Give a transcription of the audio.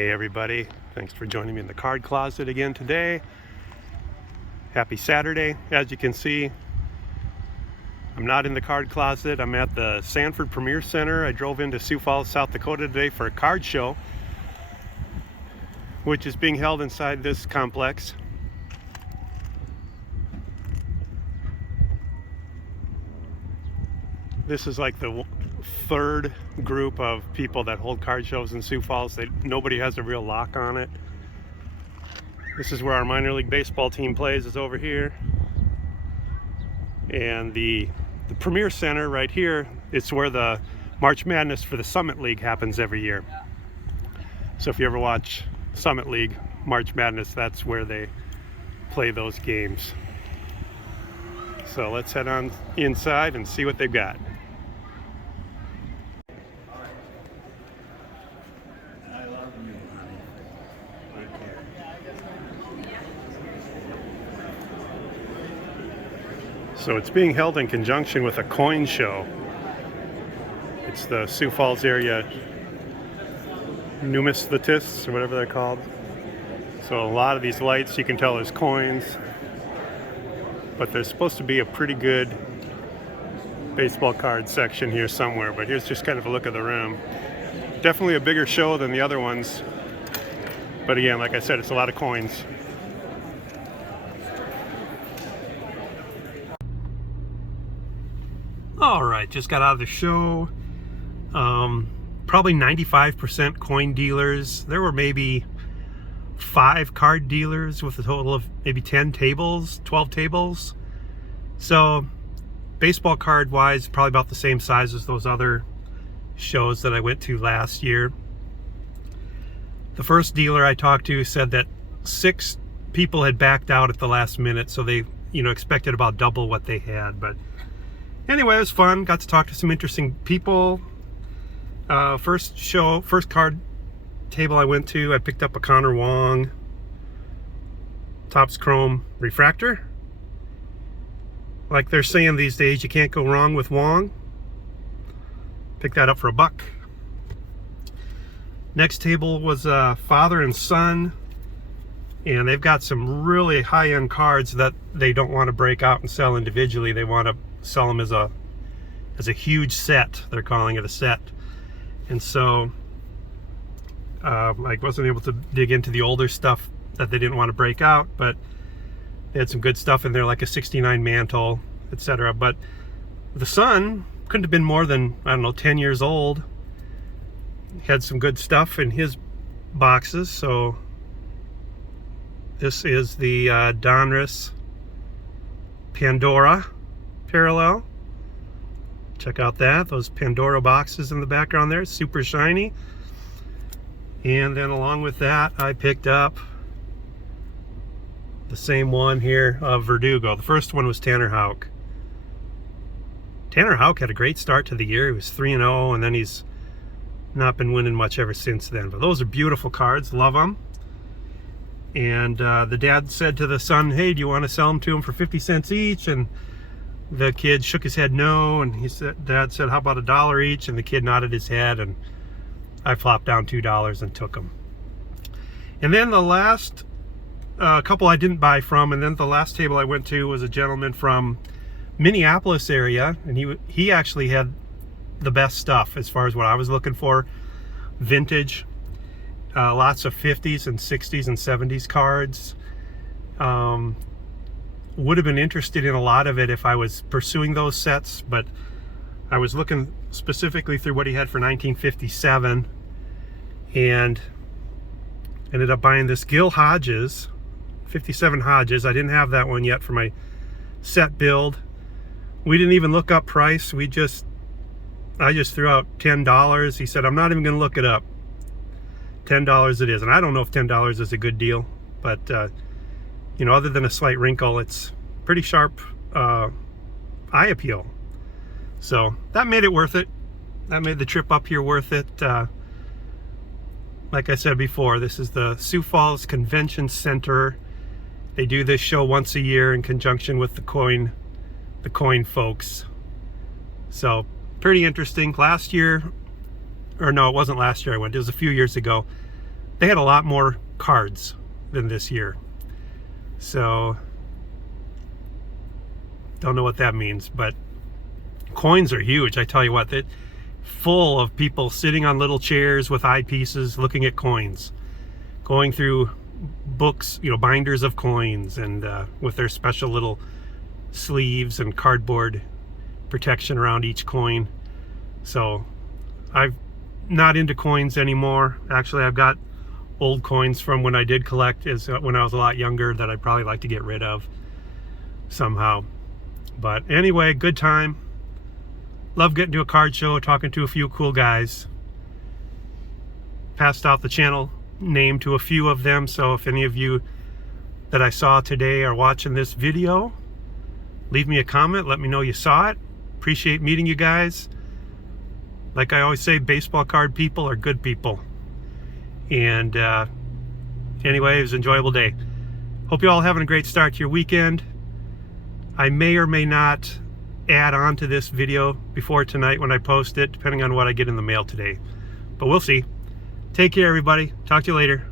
Hey everybody, thanks for joining me in the card closet again today. Happy Saturday. As you can see, I'm not in the card closet. I'm at the Sanford Premier Center. I drove into Sioux Falls, South Dakota today for a card show, which is being held inside this complex. This is like the third group of people that hold card shows in Sioux Falls. Nobody has a real lock on it. This is where our minor league baseball team plays, is over here. And the Premier Center right here, it's where the March Madness for the Summit League happens every year. So if you ever watch Summit League March Madness, that's where they play those games. So let's head on inside and see what they've got. So it's being held in conjunction with a coin show. It's the Sioux Falls area numismatists, or whatever they're called. So a lot of these lights, you can tell there's coins, but there's supposed to be a pretty good baseball card section here somewhere. But here's just kind of a look of the room. Definitely a bigger show than the other ones. But again, like I said, it's a lot of coins. All right, just got out of the show. Probably 95% coin dealers. There were maybe 5 card dealers with a total of maybe 10 tables, 12 tables. So baseball card wise, probably about the same size as those other shows that I went to last year. The first dealer I talked to said that 6 people had backed out at the last minute, so they, expected about double what they had. But anyway, it was fun. Got to talk to some interesting people. First card table I went to, I picked up a Connor Wong Topps Chrome refractor. Like they're saying these days, you can't go wrong with Wong. Picked that up for $1. Next table was father and son, and they've got some really high-end cards that they don't want to break out and sell individually. They want to sell them as a huge set. They're calling it a set. And so I wasn't able to dig into the older stuff that they didn't want to break out, but they had some good stuff in there, like a 69 mantle, etc. But the son couldn't have been more than, 10 years old. He had some good stuff in his boxes. So this is the Donruss Pandora parallel. Check out those Pandora boxes in the background there, super shiny. And then along with that, I picked up the same one here of Verdugo. The first one was Tanner Houck. Tanner Houck had a great start to the year. He was 3-0, and then he's not been winning much ever since then. But those are beautiful cards, love them. And the dad said to the son, "Hey, do you want to sell them to him for 50 cents each?" And the kid shook his head no, and Dad said, "How about $1 each?" And the kid nodded his head, and I flopped down $2 and took them. And then the last couple I didn't buy from, and then the last table I went to was a gentleman from Minneapolis area, and he actually had the best stuff as far as what I was looking for. Vintage, lots of 50s and 60s and 70s cards. Would have been interested in a lot of it if I was pursuing those sets, but I was looking specifically through what he had for 1957 and ended up buying this Gil Hodges, 57 Hodges. I didn't have that one yet for my set build. We didn't even look up price. I just threw out $10. He said, "I'm not even going to look it up. $10 it is." And I don't know if $10 is a good deal, but other than a slight wrinkle, it's pretty sharp eye appeal. So that made it worth it. That made the trip up here worth it. Like I said before, this is the Sioux Falls Convention Center. They do this show once a year in conjunction with the coin folks. So pretty interesting. Last year, or no, it wasn't last year I went, it was a few years ago. they had a lot more cards than this year. So don't know what that means, but coins are huge. I tell you what, that full of people sitting on little chairs with eyepieces looking at coins, going through books, binders of coins, and with their special little sleeves and cardboard protection around each coin. So I'm not into coins anymore. Actually, I've got old coins from when I did collect when I was a lot younger that I'd probably like to get rid of somehow. But anyway, good time. Love getting to a card show, talking to a few cool guys. Passed out the channel name to a few of them, so if any of you that I saw today are watching this video, leave me a comment, let me know you saw it. Appreciate meeting you guys. Like I always say, baseball card people are good people. And anyway, it was an enjoyable day. Hope you all having a great start to your weekend. I may or may not add on to this video before tonight when I post it, depending on what I get in the mail today. But we'll see. Take care, everybody. Talk to you later.